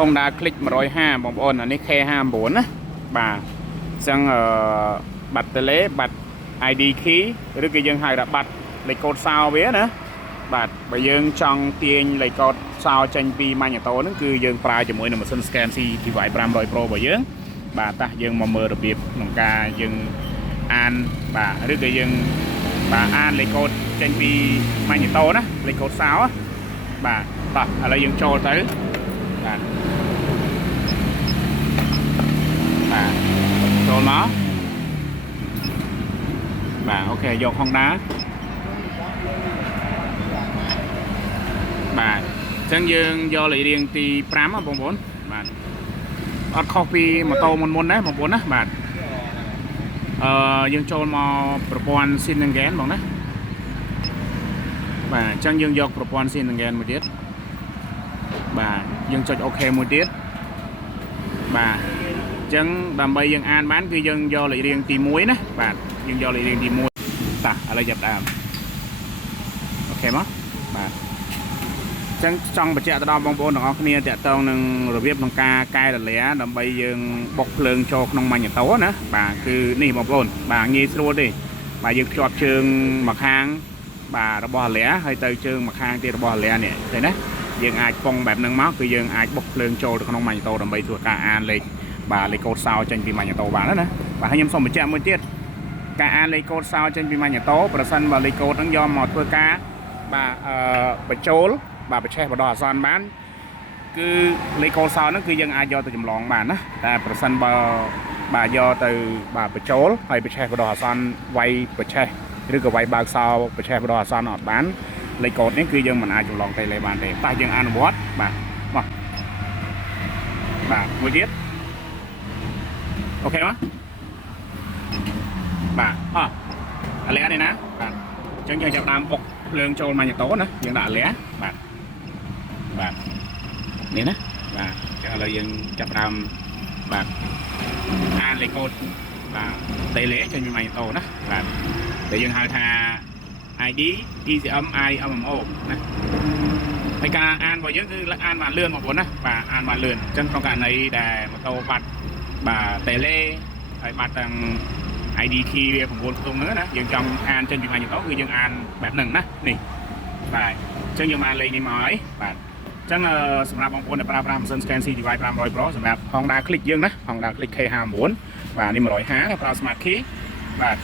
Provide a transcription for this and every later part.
Honda Click 150បងប្អូនអានេះ K54 ណាបាទអញ្ចឹងបាត់តេឡេបាត់ ID key ឬក៏យើងហៅថាបាត់លេខកូដសោវាណាបាទបើយើងចង់ទាញលេខកូដសោចេញពីម៉ាញ៉ូតូហ្នឹងគឺយើងប្រើជាមួយនឹងម៉ាស៊ីន Scan CTY 500 Pro របស់យើងបាទតោះយើងមកមើលរបៀបក្នុងការយើងអានបាទឬក៏យើងបាទអានលេខកូដចេញពីម៉ាញ៉ូតូណាលេខកូដសោបាទតោះឥឡូវយើងចូលទៅបាទបាទចូលមកបាទអូខេយក Honda បាទអញ្ចឹងយើងយកលេខរៀងទី5បងប្អូនបាទអត់ខុសពីម៉ូតូមុនណាបងប្អូនណាបាទយើងចូលមកប្រព័ន្ធ Synergen បងណាបាទអញ្ចឹងយើងយកប្រព័ន្ធ Synergen មួយទៀតបាទយើងចុចអូខេមួយទៀតបាទអញ្ចឹងដើម្បីយើងអានបានគឺយើងយកលេខរៀងទី1ណាបាទយើងយកលេខរៀងទី1តោះឥឡូវចាប់ដើមអូខេមកបាទអញ្ចឹងចង់បញ្ជាក់ទៅដល់បងប្អូនទាំងអស់គ្នាតាក់ទងនឹងរបៀបក្នុងការកែរលាដើម្បីយើងបុកភ្លើងចូលក្នុងម៉ាញ៉ូតូណាបាទគឺនេះបងប្អូនបាទងាយស្រួលទេបាទយើងភ្ជាប់ជើងមកខាងបាទរបស់រលាហើយទៅជើងមកខាងទៀតរបស់រលានេះឃើញណាយើងអាចពងបែបហ្នឹងមកគឺយើងអាចបុកភ្លើងចូលទៅក្នុងម៉ាញ់តូដើម្បីធ្វើការអានលេខបាទលេខកូដសោចេញពីម៉ាញ់តូបានណាបាទហើយខ្ញុំសូមបញ្ជាក់មួយទៀតការអានលេខកូដសោចេញពីម៉ាញ់តូប្រសិនបើលេខកូដហ្នឹងយកមកធ្វើការបាទបញ្ចូលបាទបញ្ឆេះបដោះអាសន្នបានគឺលេខកូដសោហ្នឹងគឺយើងអាចយកទៅចម្លងបានណាតែប្រសិនបើបាទយកទៅបាទបញ្ចូលហើយបញ្ឆេះបដោះអាសន្នវាយបញ្ឆេះឬក៏វាយបើកសោបញ្ឆេះបដោះអាសន្នអត់បានលេខកូដនេះគឺយើងមិនអាចចម្លងតេឡេបានទេតែយើងអនុវត្តបាទមកបាទមួយទៀតអូខេមកបាទអាលែនេះណាបាទអញ្ចឹងយើងចាប់ដើមបុកភ្លើងចូលម៉ាញ៉ូតូណាយើងដាក់អាលែបាទបាទនេះណាបាទអញ្ចឹងឥឡូវយើងចាប់ដើមបាទអានលេខកូដបាទតេឡេចេញពីម៉ាញ៉ូតូណាបាទដែលយើងហៅថា ID ECM IMMO ណាហើយការអានរបស់យើងគឺអានបានលឿនបងប្អូនណាបាទអានបានលឿនអញ្ចឹងក្នុងករណីដែលម៉ូតូបាត់បាទតេឡេហើយបាត់ទាំង ID key វា9ខ្ទង់ហ្នឹងណាយើងចង់អានចេញពីម៉ាញ៉ូតូគឺយើងអានបែបហ្នឹងណានេះបាទអញ្ចឹងយើងបានលេខនេះមកហើយបាទអញ្ចឹងសម្រាប់បងប្អូនដែលប្រើប្រាស់ម៉ាស៊ីន Scan CTY 500 Pro សម្រាប់ Honda Click យើងណា Honda Click K54 បាទនេះ150ប្រើ Smart Key បាទ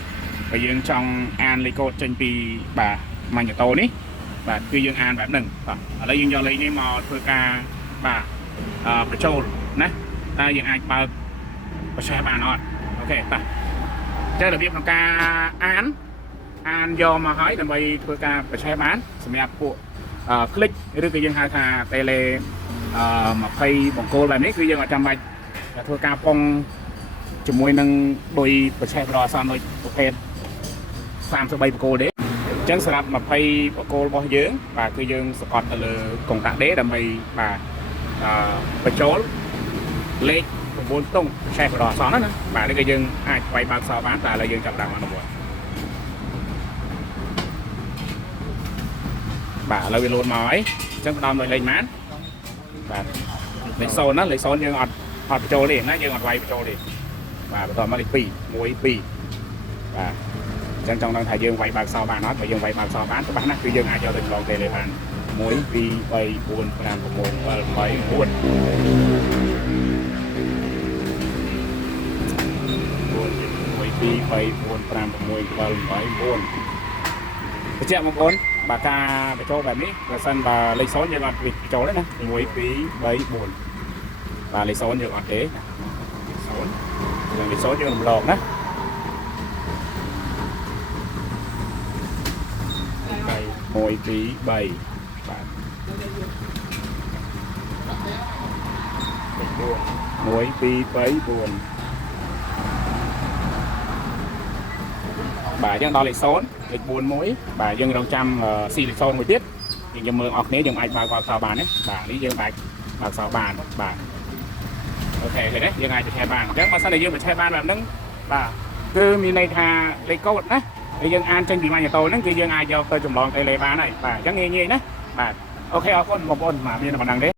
បើយើងចង់អានលេខកូដចេញពីបាទម៉ាញ៉ូតូនេះបាទគឺយើងអានបែបហ្នឹងបាទឥឡូវយើងយកលេខនេះមកធ្វើការបាទបញ្ចូលណាតើយើងអាចបើកបញ្ឆេះបានអត់អូខេបាទចេះរបៀបក្នុងការអានយកមកហើយដើម្បីធ្វើការបញ្ឆេះបានសម្រាប់ពួកคลิกឬក៏យើងហៅថា tele 20បង្គោលបែបនេះគឺយើងអត់ចាំបាច់ធ្វើការពងជាមួយនឹងដោយបញ្ឆេះបដោះអាសន្នដូចប្រភេទ33បង្គោលទេអញ្ចឹងសម្រាប់20បង្គោលរបស់យើងបាទគឺយើងសកត់ទៅលើកុងតាក់ដេដើម្បីបាទបញ្ចូលលេខ9តុងបញ្ឆេះបដោះអាសន្នណាបាទនេះគឺយើងអាចវាយបើកសោបានតែឥឡូវយើងចាប់ដើមអនុវត្តបាទឥឡូវវាលោតមកហើយអញ្ចឹងផ្ដំដោយលេខម៉ានបាទលេខ0ណាលេខ0យើងអត់បញ្ចូលទេណាយើងអត់វាយបញ្ចូលទេបាទបន្តមកលេខ2 1 2បាទអញ្ចឹងចង់ដឹងថាយើងវាយបើកសោបានអត់បើយើងវាយបើកសោបានច្បាស់ណាស់គឺយើងអាចយកទៅឆ្លងតេឡេបាន1 2 3 4 5 6 7 8 9 1 2 3 4 5 6 7 8 9បញ្ជាក់បងប្អូនបាទការបញ្ចូលបែបនេះបើសិនបើលេខ0យើងអត់បញ្ចូលទេណា1 2 3 4បាទលេខ0យើងអត់ទេ0លេខ0យើងរំលងណា1 2 3បាទ1 2 3 4បាទយើងដល់លេខ0លេខ4មួយបាទយើងរងចាំស៊ីលេខ0មួយទៀតយើងមើលអស់គ្នាយើងអាចបើកសោបានទេបាទនេះយើងអាចបើកសោបានបាទអូខេឃើញទេយើងអាចបញ្ឆេះបានអញ្ចឹងបើសិនតែយើងបញ្ឆេះបានបែបហ្នឹងបាទគឺមានន័យថាលេខកូដណាហើយយើងអានចេញពីម៉ាញ៉ូតូហ្នឹងគឺយើងអាចយកទៅចម្លងតេឡេបានហើយបាទអញ្ចឹងងាយៗណាបាទអូខេអរគុណបងប្អូនបាទមានប៉ុណ្ណឹងទេ